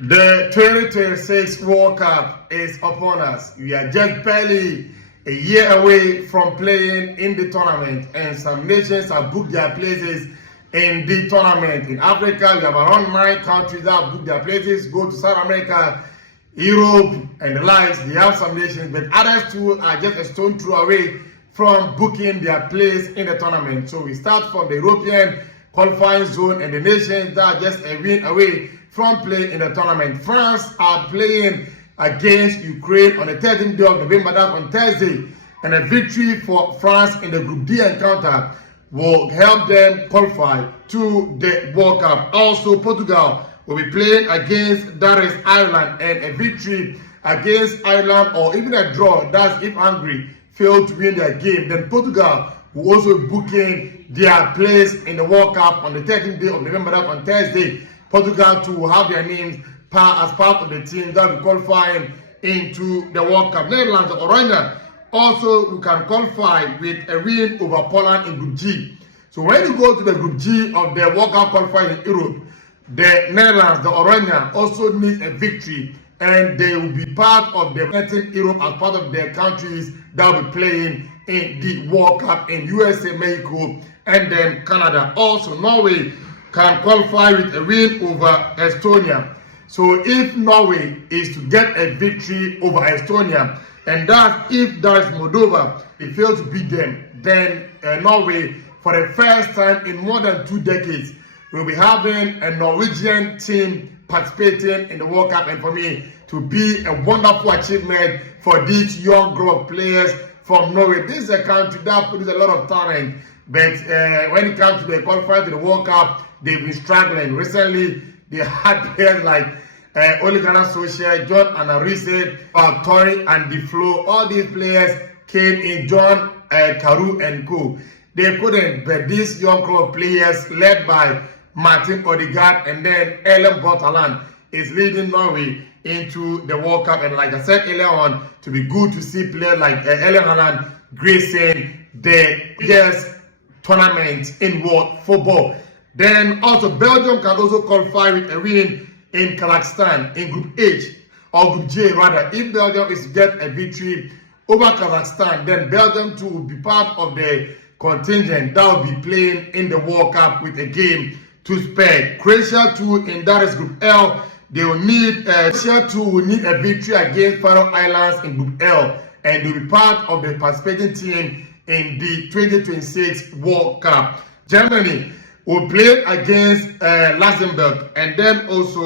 The 2026 World Cup is upon us. We are just barely a year away from playing in the tournament, and some nations have booked their places in the tournament. In Africa, we have around 9 countries that have booked their places. Go to South America, Europe, and the likes. They have some nations, but others too are just a stone throw away from booking their place in the tournament. So we start from the European qualifying zone, and the nations that are just a win away from playing in the tournament. France are playing against Ukraine on the 13th day of November, that's on Thursday, and a victory for France in the Group D encounter will help them qualify to the World Cup. Also, Portugal will be playing against Ireland, and a victory against Ireland or even a draw, that's if Hungary fail to win their game, then Portugal will also be booking their place in the World Cup on the 13th day of November, that's on Thursday. Portugal too will have their names as part of the team that will be qualifying into the World Cup. Netherlands, the Oranje, also you can qualify with a win over Poland in Group G. So when you go to the Group G of the World Cup qualifying in Europe, the Netherlands, the Oranje, also need a victory, and they will be part of the Europe as part of their countries that will be playing in the World Cup in USA, Mexico, and then Canada. Also, Norway can qualify with a win over Estonia. So if Norway is to get a victory over Estonia, and that if that is Moldova, they fail to beat them, then Norway, for the first time in more than 2 decades, will be having a Norwegian team participating in the World Cup, and for me to be a wonderful achievement for this young group of players from Norway. This is a country that produces a lot of talent, but when it comes to the qualifying to the World Cup, they've been struggling. Recently, they had players like Ole Gunnar Solskjaer, John Anarise, Tori and DeFlo. All these players came in, John Carew and co. They couldn't, but these young group of players led by Martin Odegaard and then Erling Haaland is leading Norway into the World Cup. And like I said earlier on, to be good to see players like Erling Haaland gracing the biggest tournament in world football. Then also Belgium can also qualify with a win in Kazakhstan in Group H, or Group J rather. If Belgium is to get a victory over Kazakhstan, then Belgium too will be part of the contingent that will be playing in the World Cup with a game to spare. Croatia too, in that is Group L, they will need Croatia too will need a victory against Faroe Islands in Group L, and they will be part of the participating team in the 2026 World Cup. Germany will play against Luxembourg, and then also